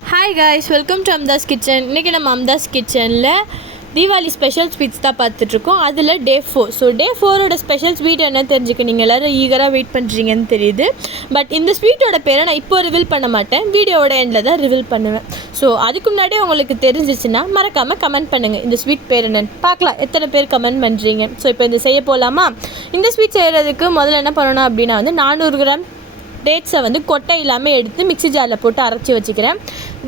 Hi guys, welcome to Amthas kitchen. இன்றைக்கி நம்ம அம்தாஸ் கிச்சனில் தீபாவளி ஸ்பெஷல் ஸ்வீட்ஸ் தான் பார்த்துட்ருக்கோம். அதில் டே 4. ஸோ டே 4ஓட ஸ்பெஷல் ஸ்வீட் என்ன தெரிஞ்சுக்க நீங்கள் எல்லோரும் ஈகராக வெயிட் பண்ணுறீங்கன்னு தெரியுது. பட் இந்த ஸ்வீட்டோட பேரை நான் இப்போ ரிவீல் பண்ண மாட்டேன், வீடியோவோட எண்டில் தான் ரிவீல் பண்ணுவேன். ஸோ அதுக்கு முன்னாடியே உங்களுக்கு தெரிஞ்சிச்சுன்னா மறக்காமல் கமெண்ட் பண்ணுங்கள் இந்த ஸ்வீட் பேர் என்னென்னு பார்க்கலாம் எத்தனை பேர் கமெண்ட் பண்ணுறீங்க. ஸோ இப்போ இந்த செய்ய போகலாமா? இந்த ஸ்வீட் செய்கிறதுக்கு முதல்ல என்ன பண்ணணும் அப்படின்னா 400 கிராம் டேட்ஸை கொட்டை இல்லாமல் எடுத்து மிக்ஸி ஜாரில் போட்டு அரைச்சி வச்சுக்கிறேன்.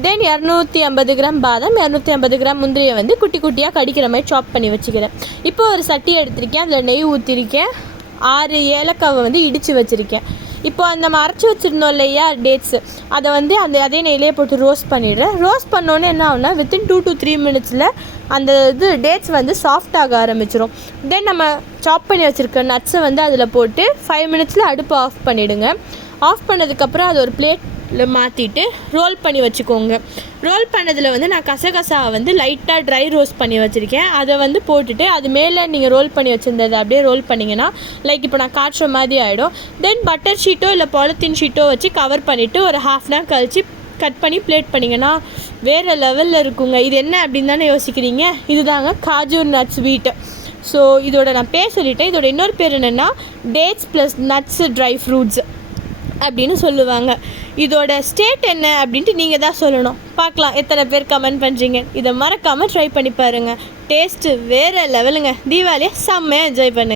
தென் 250 கிராம் பாதாம், 250 கிராம் முந்திரியை குட்டி குட்டியாக கடிக்கிற மாதிரி சாப் பண்ணி வச்சுக்கிறேன். இப்போ ஒரு சட்டி எடுத்திருக்கேன், அதில் நெய் ஊற்றிருக்கேன், 6 ஏலக்காவை இடித்து வச்சுருக்கேன். இப்போ அந்த அரைச்சி வச்சுருந்தோம் இல்லையா டேட்ஸு, அதை அதே நெய்லேயே போட்டு ரோஸ்ட் பண்ணிடுறேன். ரோஸ்ட் பண்ணோன்னே என்ன ஆகுனா வித்தின் 2 to 3 மினிட்ஸில் அந்த டேட்ஸ் சாஃப்டாக ஆரம்பிச்சிடும். தென் நம்ம சாப் பண்ணி வச்சுருக்க நட்ஸை அதில் போட்டு 5 மினிட்ஸில் அடுப்பு ஆஃப் பண்ணிவிடுங்க. ஆஃப் பண்ணதுக்கப்புறம் அது ஒரு பிளேட்டில் மாற்றிட்டு ரோல் பண்ணி வச்சுக்கோங்க. ரோல் பண்ணதில் நான் கசகசாவை லைட்டாக ட்ரை ரோஸ்ட் பண்ணி வச்சுருக்கேன். அதை போட்டுட்டு அது மேலே நீங்கள் ரோல் பண்ணி வச்சுருந்ததை அப்படியே ரோல் பண்ணிங்கன்னா லைக் இப்போ நான் காட்டுற மாதிரி ஆகிடும். தென் பட்டர் ஷீட்டோ இல்லை பாலித்தீன் ஷீட்டோ வச்சு கவர் பண்ணிவிட்டு ஒரு ½ hour கழித்து கட் பண்ணி பிளேட் பண்ணிங்கன்னா வேறு லெவலில் இருக்குங்க. இது என்ன அப்படின்னு தானே யோசிக்கிறீங்க? இதுதாங்க காஜு நட் ஸ்வீட்டு. ஸோ இதோட நான் பேர் சொல்லிட்டேன். இதோட இன்னொரு பேர் என்னென்னா dates plus nuts dry fruits அப்படின்னு சொல்லுவாங்க. இதோட ஸ்டேட் என்ன அப்படின்ட்டு நீங்கள் தான் சொல்லணும். பார்க்கலாம் எத்தனை பேர் கமெண்ட் பண்ணுறீங்க. இதை மறக்காமல் ட்ரை பண்ணி பாருங்கள். டேஸ்ட்டு வேறு லெவலுங்க. தீபாவளியை செம்மையாக என்ஜாய் பண்ணுங்கள்.